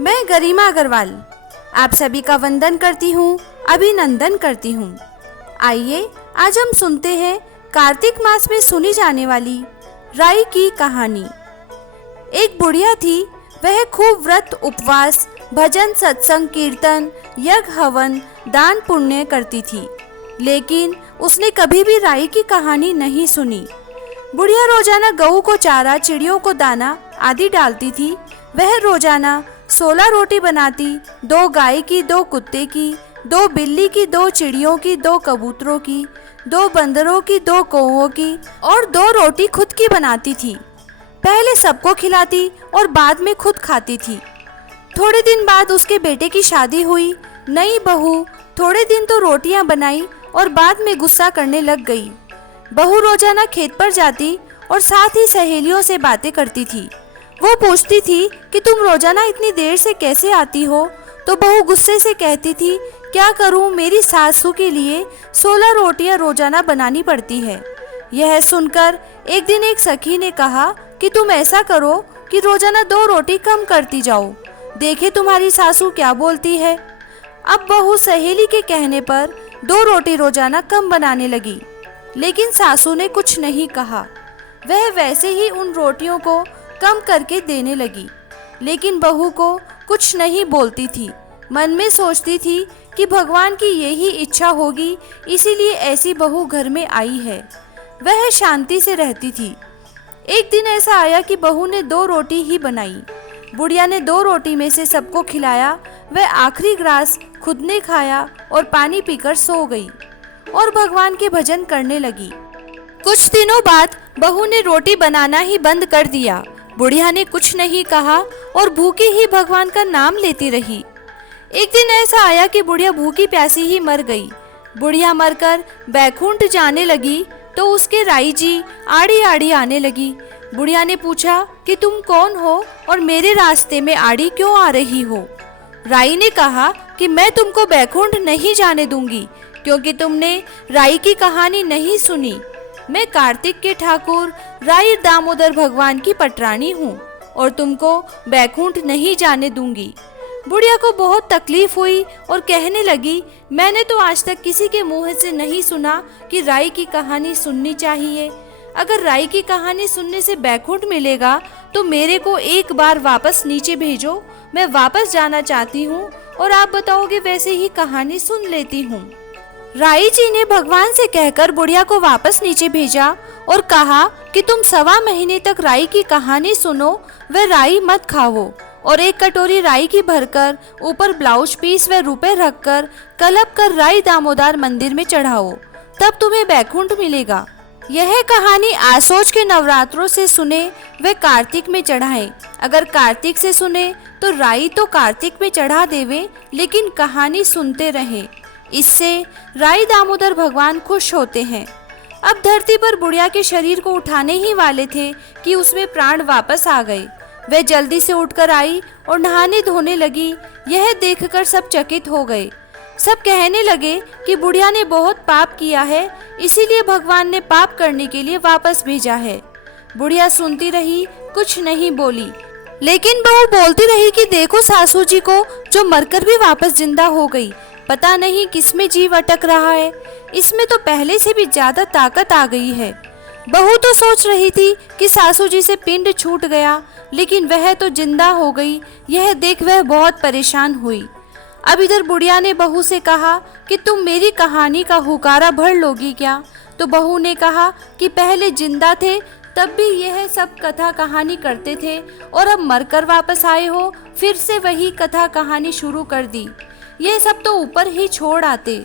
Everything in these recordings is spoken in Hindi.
मैं गरिमा अग्रवाल आप सभी का वंदन करती हूँ, अभिनंदन करती हूँ। आइए आज हम सुनते हैं कार्तिक मास में सुनी जाने वाली राई की कहानी। एक बुढ़िया थी, वह खूब व्रत उपवास, भजन, सत्संग, कीर्तन, यज्ञ, हवन, दान पुण्य करती थी, लेकिन उसने कभी भी राई की कहानी नहीं सुनी। बुढ़िया रोजाना गऊ को चारा, चिड़ियों को दाना आदि डालती थी। वह रोजाना 16 रोटी बनाती, 2 गाय की, 2 कुत्ते की, 2 बिल्ली की, 2 चिड़ियों की, 2 कबूतरों की, 2 बंदरों की, 2 कौओं की और 2 रोटी खुद की बनाती थी। पहले सबको खिलाती और बाद में खुद खाती थी। थोड़े दिन बाद उसके बेटे की शादी हुई। नई बहू थोड़े दिन तो रोटियां बनाई और बाद में गुस्सा करने लग गई। बहू रोजाना खेत पर जाती और साथ ही सहेलियों से बातें करती थी। वो पूछती थी कि तुम रोजाना इतनी देर से कैसे आती हो, तो बहू गुस्से से कहती थी, क्या करूं, मेरी सासू के लिए 16 रोटियां रोजाना बनानी पड़ती है। यह सुनकर एक दिन एक सखी ने कहा कि तुम ऐसा करो कि रोजाना 2 रोटी कम करती जाओ, देखे तुम्हारी सासू क्या बोलती है। अब बहू सहेली के कहने पर 2 रोटी रोजाना कम बनाने लगी, लेकिन सासू ने कुछ नहीं कहा। वह वैसे ही उन रोटियों को कम करके देने लगी, लेकिन बहू को कुछ नहीं बोलती थी। मन में सोचती थी कि भगवान की यही इच्छा होगी, इसीलिए ऐसी बहू घर में आई है। वह शांति से रहती थी। एक दिन ऐसा आया कि बहू ने 2 रोटी ही बनाई। बुढ़िया ने 2 रोटी में से सबको खिलाया। वह आखिरी ग्रास खुद ने खाया और पानी पीकर सो गई और भगवान के भजन करने लगी। कुछ दिनों बाद बहू ने रोटी बनाना ही बंद कर दिया। बुढ़िया ने कुछ नहीं कहा और भूखी ही भगवान का नाम लेती रही। एक दिन ऐसा आया कि बुढ़िया भूखी प्यासी ही मर गई। बुढ़िया मरकर बैकुंठ जाने लगी तो उसके राई जी आड़ी आड़ी आने लगी। बुढ़िया ने पूछा कि तुम कौन हो और मेरे रास्ते में आड़ी क्यों आ रही हो। राई ने कहा कि मैं तुमको बैकुंठ नहीं जाने दूंगी, क्योंकि तुमने राई की कहानी नहीं सुनी। मैं कार्तिक के ठाकुर राई दामोदर भगवान की पटरानी हूँ और तुमको बैकुंठ नहीं जाने दूंगी। बुढ़िया को बहुत तकलीफ हुई और कहने लगी, मैंने तो आज तक किसी के मुंह से नहीं सुना कि राई की कहानी सुननी चाहिए। अगर राई की कहानी सुनने से बैकुंठ मिलेगा तो मेरे को एक बार वापस नीचे भेजो, मैं वापस जाना चाहती हूँ और आप बताओगे वैसे ही कहानी सुन लेती हूँ। राई जी ने भगवान से कहकर बुढ़िया को वापस नीचे भेजा और कहा कि तुम 1.25 महीने तक राई की कहानी सुनो, व राई मत खाओ और 1 कटोरी राई की भरकर ऊपर ब्लाउज पीस व रुपए रखकर कलप कर राई दामोदर मंदिर में चढ़ाओ, तब तुम्हें बैकुंठ मिलेगा। यह कहानी आसोज के नवरात्रों से सुने व कार्तिक में चढ़ाए। अगर कार्तिक से सुने तो राई तो कार्तिक में चढ़ा देवे, लेकिन कहानी सुनते रहे। इससे राई दामोदर भगवान खुश होते हैं। अब धरती पर बुढ़िया के शरीर को उठाने ही वाले थे कि उसमें प्राण वापस आ गए। वह जल्दी से उठकर आई और नहाने धोने लगी। यह देखकर सब चकित हो गए। सब कहने लगे कि बुढ़िया ने बहुत पाप किया है, इसीलिए भगवान ने पाप करने के लिए वापस भेजा है। बुढ़िया सुनती रही, कुछ नहीं बोली, लेकिन बहू बोलती रही कि देखो सासू जी को, जो मरकर भी वापस जिंदा हो गई। पता नहीं किसमें जीव अटक रहा है, इसमें तो पहले से भी ज्यादा ताकत आ गई है। बहू तो सोच रही थी कि सासू जी से पिंड छूट गया, लेकिन वह तो जिंदा हो गई। यह देख वह बहुत परेशान हुई। अब इधर बुढ़िया ने बहू से कहा कि तुम मेरी कहानी का हुकारा भर लोगी क्या। तो बहू ने कहा कि पहले जिंदा थे तब भी यह सब कथा कहानी करते थे, और अब मरकर वापस आए हो, फिर से वही कथा कहानी शुरू कर दी। यह सब तो ऊपर ही छोड़ आते।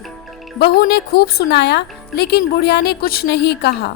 बहू ने खूब सुनाया, लेकिन बुढ़िया ने कुछ नहीं कहा।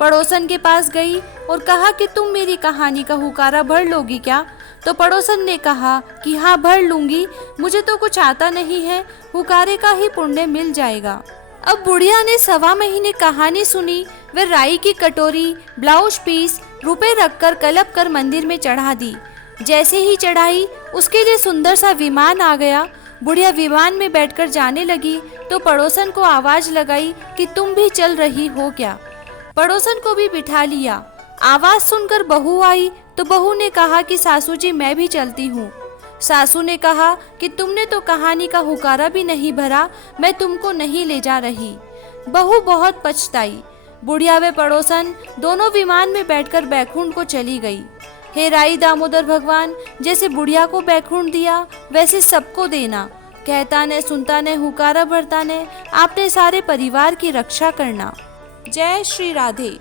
पड़ोसन के पास गई और कहा कि तुम मेरी कहानी का हुकारा भर लोगी क्या। तो पड़ोसन ने कहा कि हाँ भर लूंगी, मुझे तो कुछ आता नहीं है, हुकारे का ही पुण्य मिल जाएगा। अब बुढ़िया ने 1.25 महीने कहानी सुनी। वह राई की कटोरी, ब्लाउज पीस, रुपए रखकर कलप कर मंदिर में चढ़ा दी। जैसे ही चढ़ाई, उसके लिए सुंदर सा विमान आ गया। बुढ़िया विमान में बैठकर जाने लगी तो पड़ोसन को आवाज लगाई कि तुम भी चल रही हो क्या। पड़ोसन को भी बिठा लिया। आवाज सुनकर बहू आई तो बहू ने कहा कि सासू जी मैं भी चलती हूँ। सासू ने कहा कि तुमने तो कहानी का हुकारा भी नहीं भरा, मैं तुमको नहीं ले जा रही। बहू बहुत पछताई। बुढ़िया व पड़ोसन दोनों विमान में बैठकर बैकुंठ को चली गई। हे राई दामोदर भगवान, जैसे बुढ़िया को बैकुंठ दिया वैसे सबको देना। कहता ने सुनता ने हुकारा भरता ने, आपने सारे परिवार की रक्षा करना। जय श्री राधे।